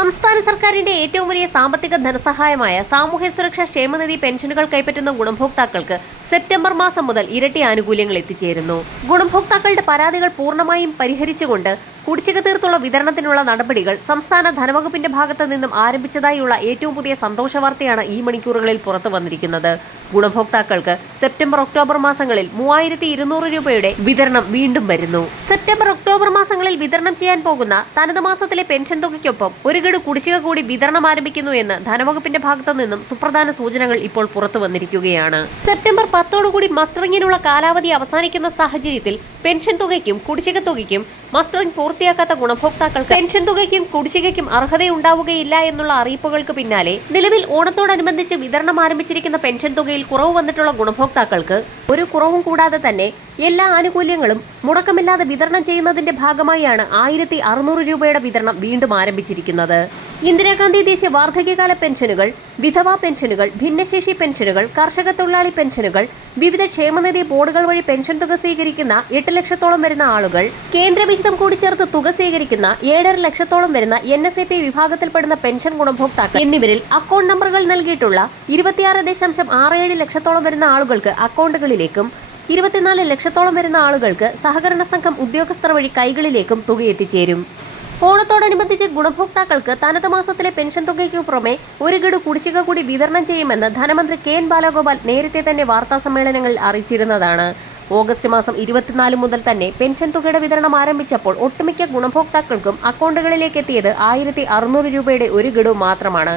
സംസ്ഥാന സർക്കാരിന്റെ ഏറ്റവും വലിയ സാമ്പത്തിക ധനസഹായമായ സാമൂഹ്യ സുരക്ഷാ ക്ഷേമനിധി പെൻഷനുകൾ കൈപ്പറ്റുന്ന ഗുണഭോക്താക്കൾക്ക് സെപ്റ്റംബർ മാസം മുതൽ ഇരട്ടി ആനുകൂല്യങ്ങൾ എത്തിച്ചേരുന്നു. ഗുണഭോക്താക്കളുടെ പരാതികൾ പൂർണ്ണമായും പരിഹരിച്ചുകൊണ്ട് കുടിശ്ശിക തീർത്തുള്ള വിതരണത്തിനുള്ള നടപടികൾ സംസ്ഥാന ധനവകുപ്പിന്റെ ഭാഗത്തു നിന്നും ആരംഭിച്ചതായുള്ള ഏറ്റവും പുതിയ സന്തോഷ വാർത്തയാണ് ഈ മണിക്കൂറുകളിൽ പുറത്തു വന്നിരിക്കുന്നത്. ഗുണഭോക്താക്കൾക്ക് സെപ്റ്റംബർ ഒക്ടോബർ മാസങ്ങളിൽ 3200 രൂപയുടെ വിതരണം വീണ്ടും വരുന്നു. സെപ്റ്റംബർ ഒക്ടോബർ മാസങ്ങളിൽ വിതരണം ചെയ്യാൻ പോകുന്ന തനത് മാസത്തിലെ പെൻഷൻ തുകയ്ക്കൊപ്പം ഒരു ഗഡു കുടിശ്ശിക കൂടി വിതരണം ആരംഭിക്കുന്നു എന്ന് ധനവകുപ്പിന്റെ ഭാഗത്തു നിന്നും സുപ്രധാന സൂചനകൾ ഇപ്പോൾ പുറത്തു വന്നിരിക്കുകയാണ്. സെപ്റ്റംബർ 10 മസ്റ്ററിങ്ങിനുള്ള കാലാവധി അവസാനിക്കുന്ന സാഹചര്യത്തിൽ പെൻഷൻ തുകയ്ക്കും കുടിശ്ശിക തുകയ്ക്കും മസ്റ്ററിംഗ് പൂർത്തിയാക്കാത്ത ഗുണഭോക്താക്കൾക്ക് പെൻഷൻ തുകയ്ക്കും കുടിശ്ശികയ്ക്കും അർഹതയുണ്ടാവുകയില്ല എന്നുള്ള അറിയിപ്പുകൾക്ക് പിന്നാലെ നിലവിൽ ഓണത്തോടനുബന്ധിച്ച് വിതരണം ആരംഭിച്ചിരിക്കുന്ന പെൻഷൻ തുകയിൽ കുറവ് വന്നിട്ടുള്ള ഗുണഭോക്താക്കൾക്ക് ഒരു കുറവും കൂടാതെ തന്നെ എല്ലാ ആനുകൂല്യങ്ങളും മുടക്കമില്ലാതെ വിതരണം ചെയ്യുന്നതിന്റെ ഭാഗമായാണ് 1600 രൂപയുടെ വിതരണം വീണ്ടും ആരംഭിച്ചിരിക്കുന്നത്. ഇന്ദിരാഗാന്ധി ദേശീയ വാർദ്ധക്യകാല പെൻഷനുകൾ, വിധവാ പെൻഷനുകൾ, ഭിന്നശേഷി പെൻഷനുകൾ, കർഷക തൊഴിലാളി പെൻഷനുകൾ, വിവിധ ക്ഷേമനിധി ബോർഡുകൾ വഴി പെൻഷൻ തുക സ്വീകരിക്കുന്ന 8 ലക്ഷത്തോളം വരുന്ന ആളുകൾ, കേന്ദ്രവിഹിതം കൂടി ചേർത്ത് തുക സ്വീകരിക്കുന്ന 7.5 ലക്ഷത്തോളം വരുന്ന NSAP വിഭാഗത്തിൽപ്പെടുന്ന പെൻഷൻ ഗുണഭോക്താക്കൾ എന്നിവരിൽ അക്കൗണ്ട് നമ്പറുകൾ നൽകിയിട്ടുള്ള 26.67 ലക്ഷത്തോളം വരുന്ന ആളുകൾക്ക് അക്കൗണ്ടുകളിലേക്കും 24 ലക്ഷത്തോളം വരുന്ന ആളുകൾക്ക് സഹകരണ സംഘം ഉദ്യോഗസ്ഥർ വഴി കൈകളിലേക്കും തുക എത്തിച്ചേരും. ഓണത്തോടനുബന്ധിച്ച് ഗുണഭോക്താക്കൾക്ക് തനത് മാസത്തിലെ പെൻഷൻ തുകയ്ക്കു പുറമെ ഒരു ഗഡു കുടിശ്ശിക കൂടി വിതരണം ചെയ്യുമെന്ന് ധനമന്ത്രി KN ബാലഗോപാൽ നേരത്തെ തന്നെ വാർത്താ സമ്മേളനങ്ങളിൽ അറിയിച്ചിരുന്നതാണ്. ഓഗസ്റ്റ് മാസം 24 മുതൽ തന്നെ പെൻഷൻ തുകയുടെ വിതരണം ആരംഭിച്ചപ്പോൾ ഒട്ടുമിക്ക ഗുണഭോക്താക്കൾക്കും അക്കൗണ്ടുകളിലേക്ക് എത്തിയത് 1600 രൂപയുടെ ഒരു ഗഡു മാത്രമാണ്.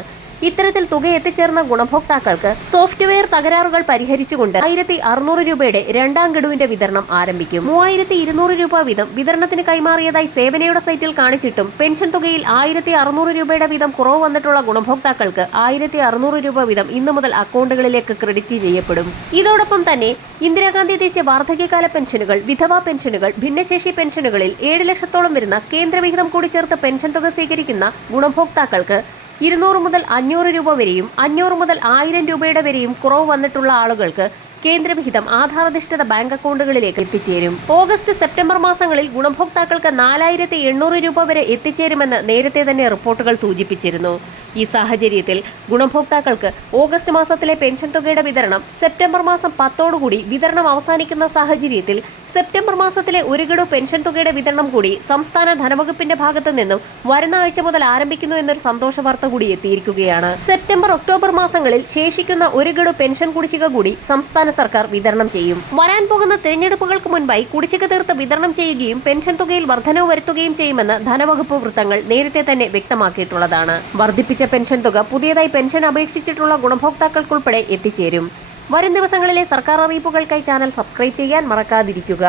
ഇത്തരത്തിൽ തുക എത്തിച്ചേർന്ന ഗുണഭോക്താക്കൾക്ക് സോഫ്റ്റ്വെയർ തകരാറുകൾ പരിഹരിച്ചുകൊണ്ട് 1600 രൂപയുടെ രണ്ടാം ഗഡുവിന്റെ വിതരണം ആരംഭിക്കും. 3200 രൂപ വീതം വിതരണത്തിന് കൈമാറിയതായി സേവനയുടെ സൈറ്റിൽ കാണിച്ചിട്ടും പെൻഷൻ തുകയിൽ 1600 രൂപയുടെ വീതം കുറവ് വന്നിട്ടുള്ള ഗുണഭോക്താക്കൾക്ക് 1600 രൂപ വീതം ഇന്നു മുതൽ അക്കൗണ്ടുകളിലേക്ക് ക്രെഡിറ്റ് ചെയ്യപ്പെടും. ഇതോടൊപ്പം തന്നെ ഇന്ദിരാഗാന്ധി ദേശീയ വാർദ്ധക്യകാല പെൻഷനുകൾ, വിധവാ പെൻഷനുകൾ, ഭിന്നശേഷി പെൻഷനുകളിൽ 7 ലക്ഷത്തോളം വരുന്ന കേന്ദ്രവിഹിതം കൂടി ചേർത്ത് പെൻഷൻ തുക സ്വീകരിക്കുന്ന ഗുണഭോക്താക്കൾക്ക് 200 മുതൽ 500 രൂപ വരെയും 500 മുതൽ 1000 രൂപയുടെ വരെയും കുറവ് വന്നിട്ടുള്ള ആളുകൾക്ക് കേന്ദ്രവിഹിതം ആധാരധിഷ്ഠിത ബാങ്ക് അക്കൗണ്ടുകളിലേക്ക് എത്തിച്ചേരും. ഓഗസ്റ്റ് സെപ്റ്റംബർ മാസങ്ങളിൽ ഗുണഭോക്താക്കൾക്ക് 4800 രൂപ വരെ എത്തിച്ചേരുമെന്ന് നേരത്തെ തന്നെ റിപ്പോർട്ടുകൾ സൂചിപ്പിച്ചിരുന്നു. ഈ സാഹചര്യത്തിൽ ഗുണഭോക്താക്കൾക്ക് ഓഗസ്റ്റ് മാസത്തിലെ പെൻഷൻ തുകയുടെ വിതരണം സെപ്റ്റംബർ മാസം 10 വിതരണം അവസാനിക്കുന്ന സാഹചര്യത്തിൽ സെപ്റ്റംബർ മാസത്തിലെ ഒരു ഗഡു പെൻഷൻ തുകയുടെ വിതരണം കൂടി സംസ്ഥാന ധനവകുപ്പിന്റെ ഭാഗത്തു നിന്നും വരുന്ന ആഴ്ച മുതൽ ആരംഭിക്കുന്നു എന്നൊരു സന്തോഷ വാർത്ത കൂടി എത്തിയിരിക്കുകയാണ്. സെപ്റ്റംബർ ഒക്ടോബർ മാസങ്ങളിൽ ശേഷിക്കുന്ന ഒരു ഗഡു പെൻഷൻ കുടിശ്ശിക കൂടി സംസ്ഥാന സർക്കാർ വിതരണം ചെയ്യും. വരാൻ പോകുന്ന തിരഞ്ഞെടുപ്പുകൾക്ക് മുൻപായി കുടിശ്ശിക തീർത്ത് വിതരണം ചെയ്യുകയും പെൻഷൻ തുകയിൽ വർധനവ് വരുത്തുകയും ചെയ്യുമെന്ന് ധനവകുപ്പ് വൃത്തങ്ങൾ നേരത്തെ തന്നെ വ്യക്തമാക്കിയിട്ടുള്ളതാണ്. വർദ്ധിപ്പിച്ച പെൻഷൻ തുക പുതിയതായി പെൻഷൻ അപേക്ഷിച്ചിട്ടുള്ള ഗുണഭോക്താക്കൾക്കുൾപ്പെടെ എത്തിച്ചേരും. വരും ദിവസങ്ങളിലെ സർക്കാർ അറിയിപ്പുകൾക്കായി ചാനൽ സബ്സ്ക്രൈബ് ചെയ്യാൻ മറക്കാതിരിക്കുക.